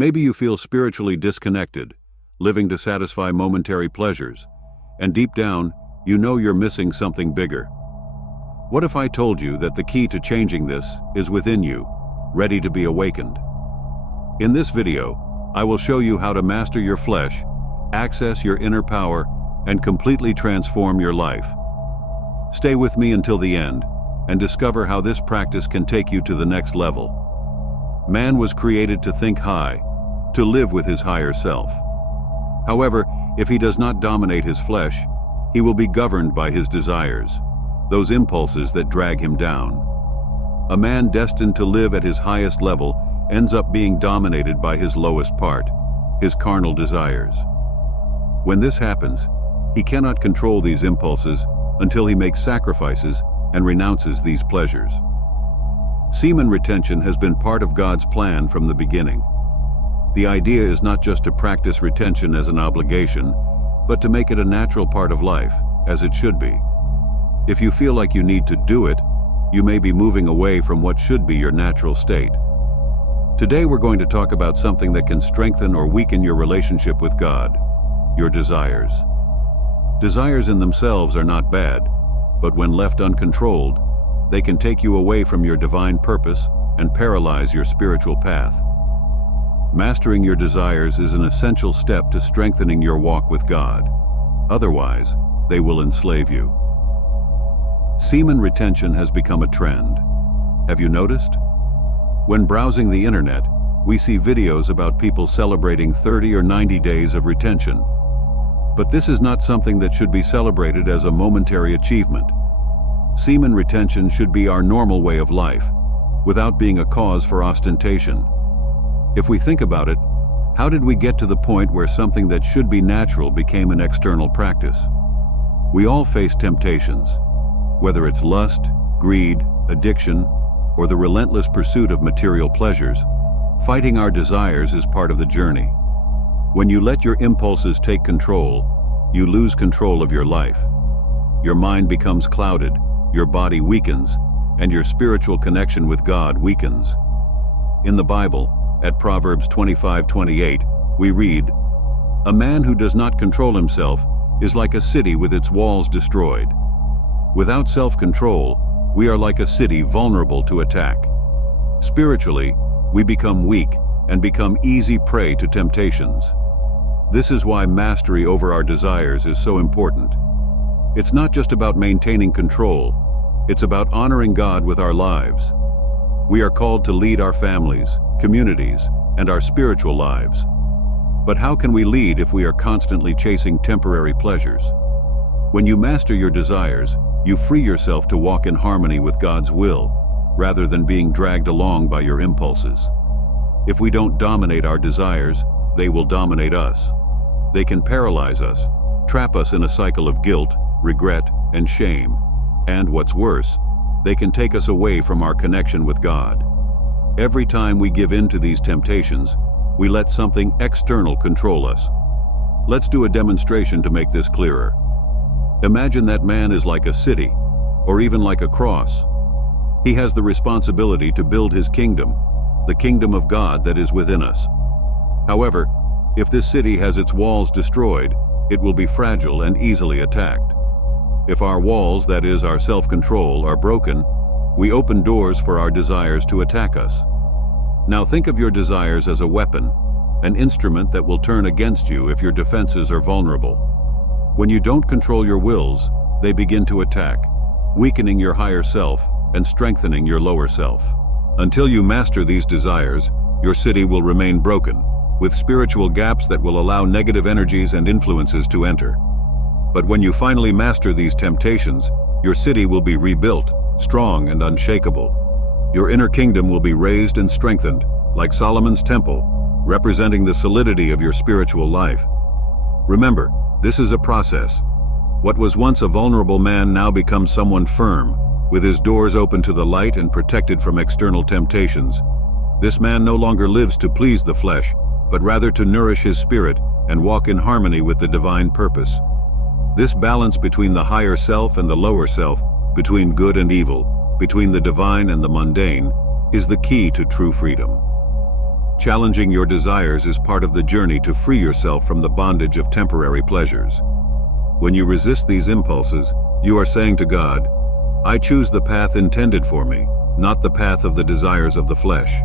Maybe you feel spiritually disconnected, living to satisfy momentary pleasures, and deep down, you know you're missing something bigger. What if I told you that the key to changing this is within you, ready to be awakened? In this video, I will show you how to master your flesh, access your inner power, and completely transform your life. Stay with me until the end and discover how this practice can take you to the next level. Man was created to think high, to live with his higher self. However, if he does not dominate his flesh, he will be governed by his desires, those impulses that drag him down. A man destined to live at his highest level ends up being dominated by his lowest part, his carnal desires. When this happens, he cannot control these impulses until he makes sacrifices and renounces these pleasures. Semen retention has been part of God's plan from the beginning. The idea is not just to practice retention as an obligation, but to make it a natural part of life, as it should be. If you feel like you need to do it, you may be moving away from what should be your natural state. Today we're going to talk about something that can strengthen or weaken your relationship with God, your desires. Desires in themselves are not bad, but when left uncontrolled, they can take you away from your divine purpose and paralyze your spiritual path. Mastering your desires is an essential step to strengthening your walk with God. Otherwise, they will enslave you. Semen retention has become a trend. Have you noticed? When browsing the internet, we see videos about people celebrating 30 or 90 days of retention. But this is not something that should be celebrated as a momentary achievement. Semen retention should be our normal way of life, without being a cause for ostentation. If we think about it, how did we get to the point where something that should be natural became an external practice? We all face temptations, whether it's lust, greed, addiction, or the relentless pursuit of material pleasures. Fighting our desires is part of the journey. When you let your impulses take control, you lose control of your life. Your mind becomes clouded, your body weakens, and your spiritual connection with God weakens. In the Bible, at Proverbs 25:28, we read, "A man who does not control himself is like a city with its walls destroyed." Without self-control, we are like a city vulnerable to attack. Spiritually, we become weak and become easy prey to temptations. This is why mastery over our desires is so important. It's not just about maintaining control, it's about honoring God with our lives. We are called to lead our families, communities, and our spiritual lives. But how can we lead if we are constantly chasing temporary pleasures? When you master your desires, you free yourself to walk in harmony with God's will, rather than being dragged along by your impulses. If we don't dominate our desires, they will dominate us. They can paralyze us, trap us in a cycle of guilt, regret, and shame. And what's worse, they can take us away from our connection with God. Every time we give in to these temptations, we let something external control us. Let's do a demonstration to make this clearer. Imagine that man is like a city, or even like a cross. He has the responsibility to build his kingdom, the kingdom of God that is within us. However, if this city has its walls destroyed, it will be fragile and easily attacked. If our walls, that is, our self-control, are broken, we open doors for our desires to attack us. Now think of your desires as a weapon, an instrument that will turn against you if your defenses are vulnerable. When you don't control your wills, they begin to attack, weakening your higher self and strengthening your lower self. Until you master these desires, your city will remain broken, with spiritual gaps that will allow negative energies and influences to enter. But when you finally master these temptations, your city will be rebuilt, strong and unshakable. Your inner kingdom will be raised and strengthened, like Solomon's temple, representing the solidity of your spiritual life. Remember, this is a process. What was once a vulnerable man now becomes someone firm, with his doors open to the light and protected from external temptations. This man no longer lives to please the flesh, but rather to nourish his spirit and walk in harmony with the divine purpose. This balance between the higher self and the lower self, between good and evil, between the divine and the mundane, is the key to true freedom. Challenging your desires is part of the journey to free yourself from the bondage of temporary pleasures. When you resist these impulses, you are saying to God, "I choose the path intended for me, not the path of the desires of the flesh."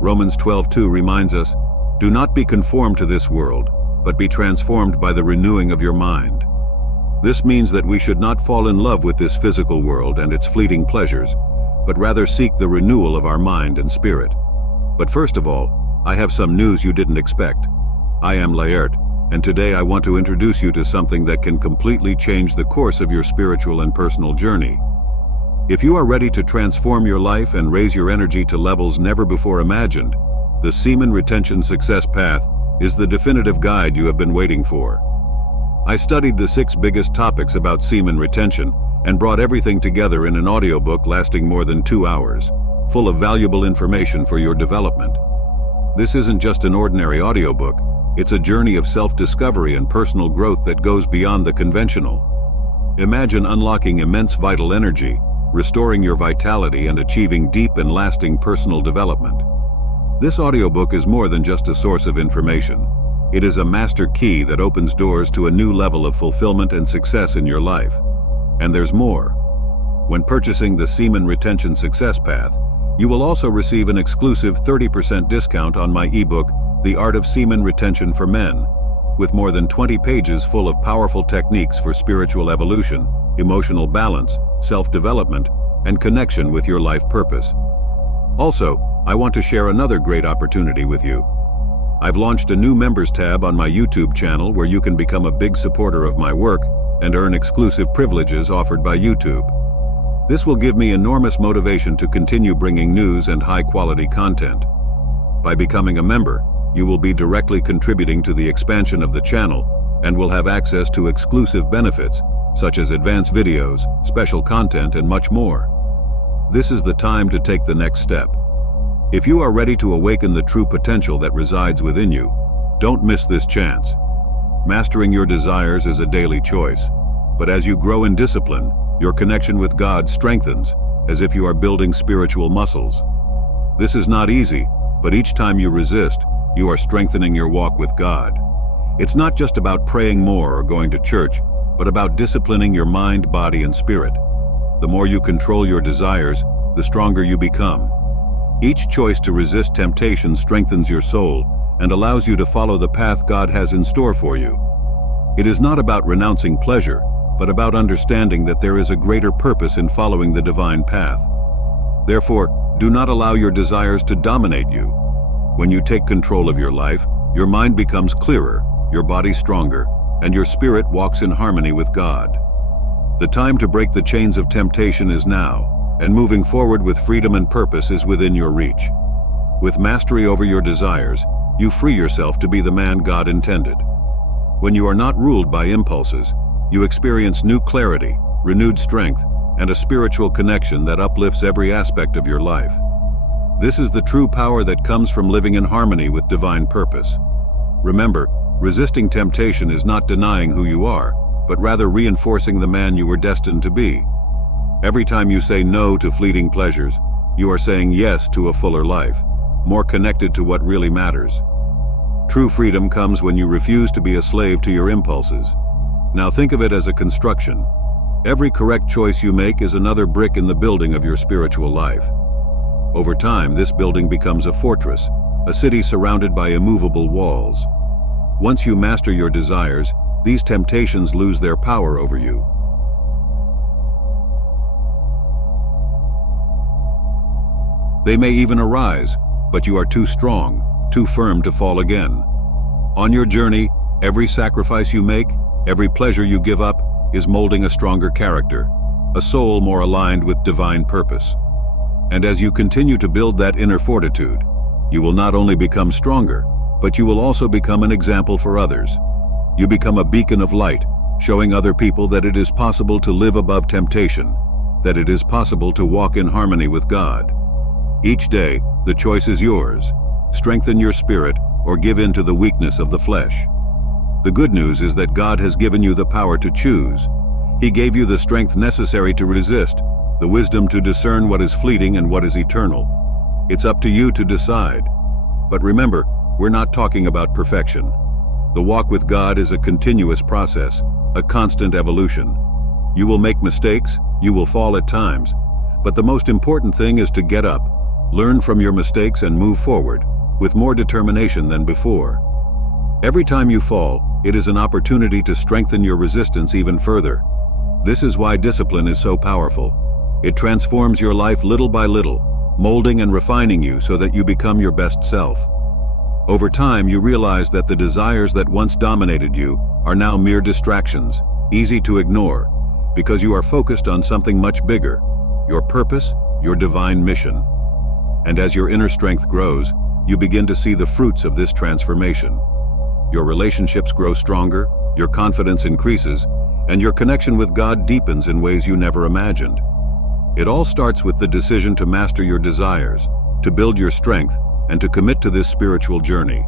Romans 12:2 reminds us, "Do not be conformed to this world, but be transformed by the renewing of your mind." This means that we should not fall in love with this physical world and its fleeting pleasures, but rather seek the renewal of our mind and spirit. But first of all, I have some news you didn't expect. I am Laert, and today I want to introduce you to something that can completely change the course of your spiritual and personal journey. If you are ready to transform your life and raise your energy to levels never before imagined, the Semen Retention Success Path is the definitive guide you have been waiting for. I studied the 6 biggest topics about semen retention and brought everything together in an audiobook lasting more than 2 hours, full of valuable information for your development. This isn't just an ordinary audiobook, it's a journey of self-discovery and personal growth that goes beyond the conventional. Imagine unlocking immense vital energy, restoring your vitality, and achieving deep and lasting personal development. This audiobook is more than just a source of information. It is a master key that opens doors to a new level of fulfillment and success in your life. And there's more. When purchasing the Semen Retention Success Path, you will also receive an exclusive 30% discount on my ebook, The Art of Semen Retention for Men, with more than 20 pages full of powerful techniques for spiritual evolution, emotional balance, self-development, and connection with your life purpose. Also, I want to share another great opportunity with you. I've launched a new members tab on my YouTube channel where you can become a big supporter of my work and earn exclusive privileges offered by YouTube. This will give me enormous motivation to continue bringing news and high-quality content. By becoming a member, you will be directly contributing to the expansion of the channel and will have access to exclusive benefits, such as advanced videos, special content, and much more. This is the time to take the next step. If you are ready to awaken the true potential that resides within you, don't miss this chance. Mastering your desires is a daily choice, but as you grow in discipline, your connection with God strengthens, as if you are building spiritual muscles. This is not easy, but each time you resist, you are strengthening your walk with God. It's not just about praying more or going to church, but about disciplining your mind, body, and spirit. The more you control your desires, the stronger you become. Each choice to resist temptation strengthens your soul and allows you to follow the path God has in store for you. It is not about renouncing pleasure, but about understanding that there is a greater purpose in following the divine path. Therefore, do not allow your desires to dominate you. When you take control of your life, your mind becomes clearer, your body stronger, and your spirit walks in harmony with God. The time to break the chains of temptation is now, and moving forward with freedom and purpose is within your reach. With mastery over your desires, you free yourself to be the man God intended. When you are not ruled by impulses, you experience new clarity, renewed strength, and a spiritual connection that uplifts every aspect of your life. This is the true power that comes from living in harmony with divine purpose. Remember, resisting temptation is not denying who you are, but rather reinforcing the man you were destined to be. Every time you say no to fleeting pleasures, you are saying yes to a fuller life, more connected to what really matters. True freedom comes when you refuse to be a slave to your impulses. Now think of it as a construction. Every correct choice you make is another brick in the building of your spiritual life. Over time, this building becomes a fortress, a city surrounded by immovable walls. Once you master your desires, these temptations lose their power over you. They may even arise, but you are too strong, too firm to fall again. On your journey, every sacrifice you make, every pleasure you give up, is molding a stronger character, a soul more aligned with divine purpose. And as you continue to build that inner fortitude, you will not only become stronger, but you will also become an example for others. You become a beacon of light, showing other people that it is possible to live above temptation, that it is possible to walk in harmony with God. Each day, the choice is yours. Strengthen your spirit or give in to the weakness of the flesh. The good news is that God has given you the power to choose. He gave you the strength necessary to resist, the wisdom to discern what is fleeting and what is eternal. It's up to you to decide. But remember, we're not talking about perfection. The walk with God is a continuous process, a constant evolution. You will make mistakes, you will fall at times, but the most important thing is to get up, learn from your mistakes and move forward, with more determination than before. Every time you fall, it is an opportunity to strengthen your resistance even further. This is why discipline is so powerful. It transforms your life little by little, molding and refining you so that you become your best self. Over time, you realize that the desires that once dominated you are now mere distractions, easy to ignore, because you are focused on something much bigger, your purpose, your divine mission. And as your inner strength grows, you begin to see the fruits of this transformation. Your relationships grow stronger, your confidence increases, and your connection with God deepens in ways you never imagined. It all starts with the decision to master your desires, to build your strength, and to commit to this spiritual journey.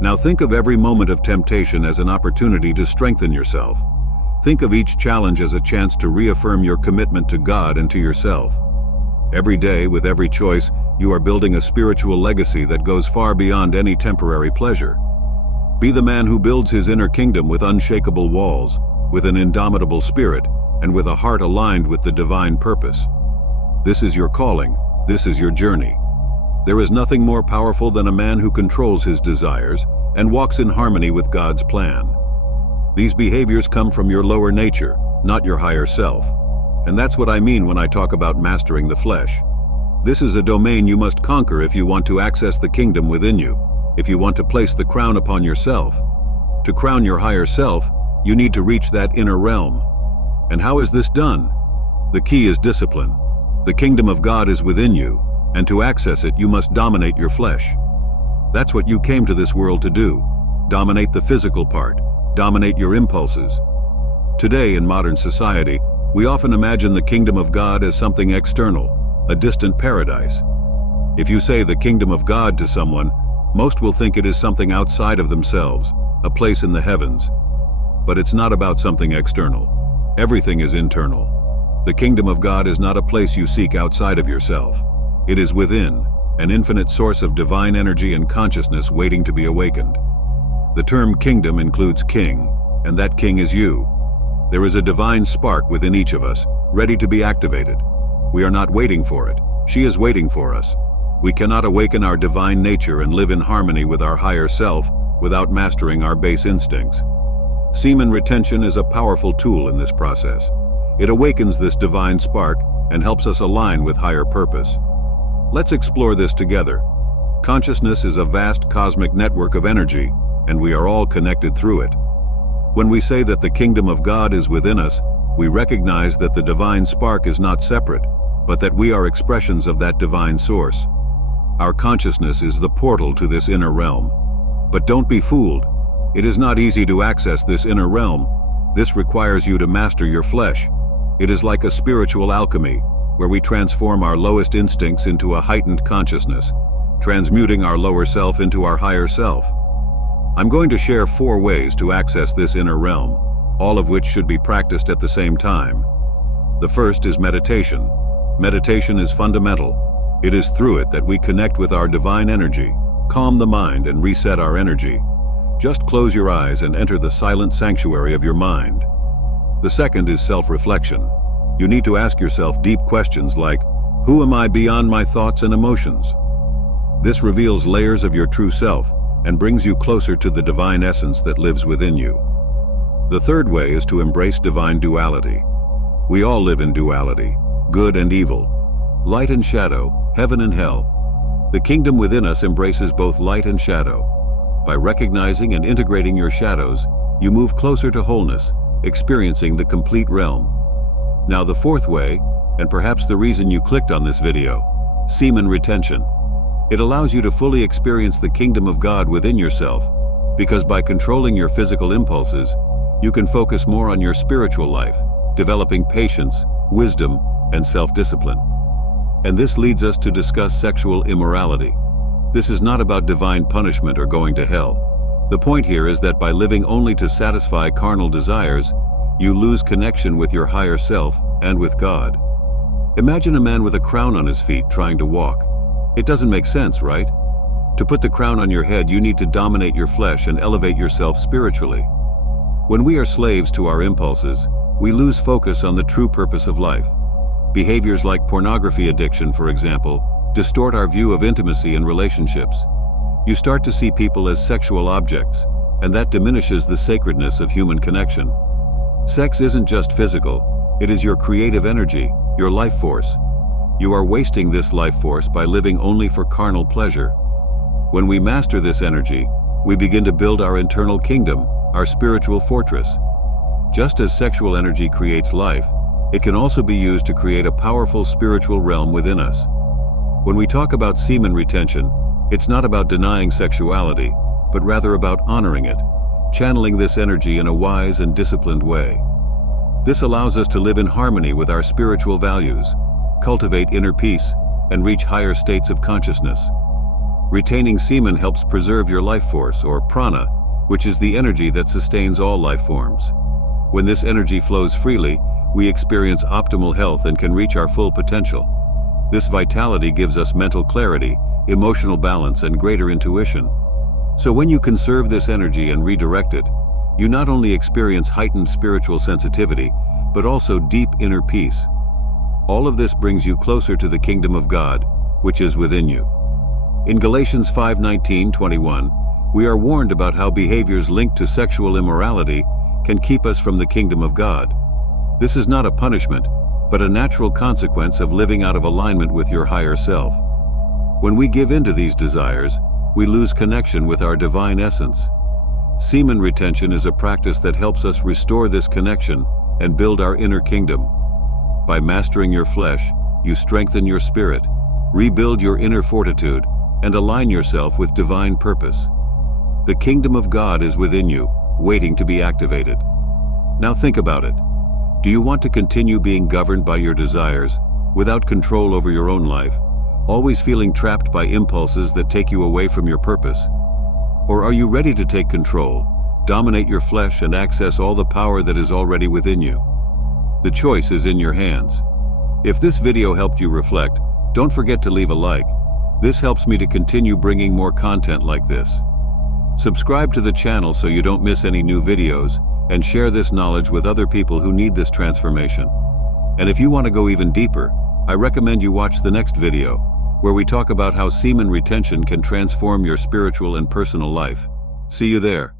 Now think of every moment of temptation as an opportunity to strengthen yourself. Think of each challenge as a chance to reaffirm your commitment to God and to yourself. Every day, with every choice, you are building a spiritual legacy that goes far beyond any temporary pleasure. Be the man who builds his inner kingdom with unshakable walls, with an indomitable spirit, and with a heart aligned with the divine purpose. This is your calling, this is your journey. There is nothing more powerful than a man who controls his desires and walks in harmony with God's plan. These behaviors come from your lower nature, not your higher self. And that's what I mean when I talk about mastering the flesh. This is a domain you must conquer if you want to access the kingdom within you, if you want to place the crown upon yourself. To crown your higher self, you need to reach that inner realm. And how is this done? The key is discipline. The kingdom of God is within you, and to access it, you must dominate your flesh. That's what you came to this world to do. Dominate the physical part. Dominate your impulses. Today, in modern society, we often imagine the kingdom of God as something external, a distant paradise. If you say the kingdom of God to someone, most will think it is something outside of themselves, a place in the heavens. But it's not about something external. Everything is internal. The kingdom of God is not a place you seek outside of yourself. It is within, an infinite source of divine energy and consciousness waiting to be awakened. The term kingdom includes king, and that king is you. There is a divine spark within each of us, ready to be activated. We are not waiting for it. She is waiting for us. We cannot awaken our divine nature and live in harmony with our higher self without mastering our base instincts. Semen retention is a powerful tool in this process. It awakens this divine spark and helps us align with higher purpose. Let's explore this together. Consciousness is a vast cosmic network of energy, and we are all connected through it. When we say that the kingdom of God is within us, we recognize that the divine spark is not separate, but that we are expressions of that divine source. Our consciousness is the portal to this inner realm. But don't be fooled. It is not easy to access this inner realm. This requires you to master your flesh. It is like a spiritual alchemy, where we transform our lowest instincts into a heightened consciousness, transmuting our lower self into our higher self. I'm going to share 4 ways to access this inner realm, all of which should be practiced at the same time. The first is meditation. Meditation is fundamental. It is through it that we connect with our divine energy, calm the mind and reset our energy. Just close your eyes and enter the silent sanctuary of your mind. The second is self-reflection. You need to ask yourself deep questions like, who am I beyond my thoughts and emotions? This reveals layers of your true self and brings you closer to the divine essence that lives within you. The third way is to embrace divine duality. We all live in duality, good and evil, light and shadow, heaven and hell. The kingdom within us embraces both light and shadow. By recognizing and integrating your shadows, you move closer to wholeness, experiencing the complete realm. Now the fourth way, and perhaps the reason you clicked on this video, semen retention. It allows you to fully experience the kingdom of God within yourself, because by controlling your physical impulses, you can focus more on your spiritual life, developing patience, wisdom, and self-discipline. And this leads us to discuss sexual immorality. This is not about divine punishment or going to hell. The point here is that by living only to satisfy carnal desires, you lose connection with your higher self and with God. Imagine a man with a crown on his feet trying to walk. It doesn't make sense, right? To put the crown on your head, you need to dominate your flesh and elevate yourself spiritually. When we are slaves to our impulses, we lose focus on the true purpose of life. Behaviors like pornography addiction, for example, distort our view of intimacy and relationships. You start to see people as sexual objects, and that diminishes the sacredness of human connection. Sex isn't just physical, it is your creative energy, your life force. You are wasting this life force by living only for carnal pleasure. When we master this energy, we begin to build our internal kingdom, our spiritual fortress. Just as sexual energy creates life, it can also be used to create a powerful spiritual realm within us. When we talk about semen retention, it's not about denying sexuality, but rather about honoring it, channeling this energy in a wise and disciplined way. This allows us to live in harmony with our spiritual values, cultivate inner peace, and reach higher states of consciousness. Retaining semen helps preserve your life force, or prana, which is the energy that sustains all life forms. When this energy flows freely, we experience optimal health and can reach our full potential. This vitality gives us mental clarity, emotional balance, and greater intuition. So when you conserve this energy and redirect it, you not only experience heightened spiritual sensitivity, but also deep inner peace. All of this brings you closer to the kingdom of God, which is within you. In Galatians 5:19-21, we are warned about how behaviors linked to sexual immorality can keep us from the kingdom of God. This is not a punishment, but a natural consequence of living out of alignment with your higher self. When we give in to these desires, we lose connection with our divine essence. Semen retention is a practice that helps us restore this connection and build our inner kingdom. By mastering your flesh, you strengthen your spirit, rebuild your inner fortitude, and align yourself with divine purpose. The kingdom of God is within you, waiting to be activated. Now think about it. Do you want to continue being governed by your desires, without control over your own life, always feeling trapped by impulses that take you away from your purpose? Or are you ready to take control, dominate your flesh, and access all the power that is already within you? The choice is in your hands. If this video helped you reflect, don't forget to leave a like. This helps me to continue bringing more content like this. Subscribe to the channel so you don't miss any new videos, and share this knowledge with other people who need this transformation. And if you want to go even deeper, I recommend you watch the next video, where we talk about how semen retention can transform your spiritual and personal life. See you there.